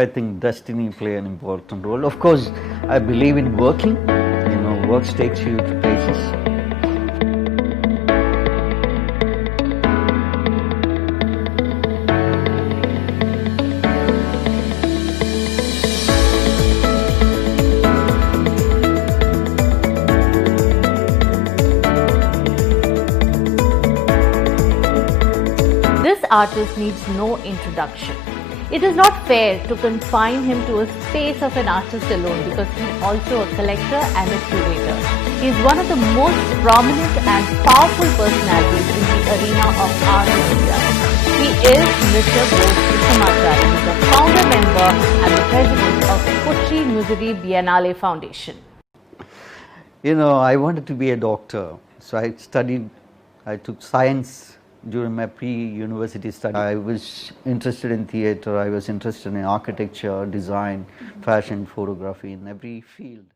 I think destiny play an important role. Of course, I believe in working. Work takes you to places. This artist needs no introduction. It is not fair to confine him to a space of an artist alone because he is also a collector and a curator. He is one of the most prominent and powerful personalities in the arena of art in India. He is Mr. Bose Krishnamachari. He is the founder member and the president of Kochi Biennale Foundation. I wanted to be a doctor, so I took science during my pre-university study. I was interested in theatre, I was interested in architecture, design, fashion, photography, in every field.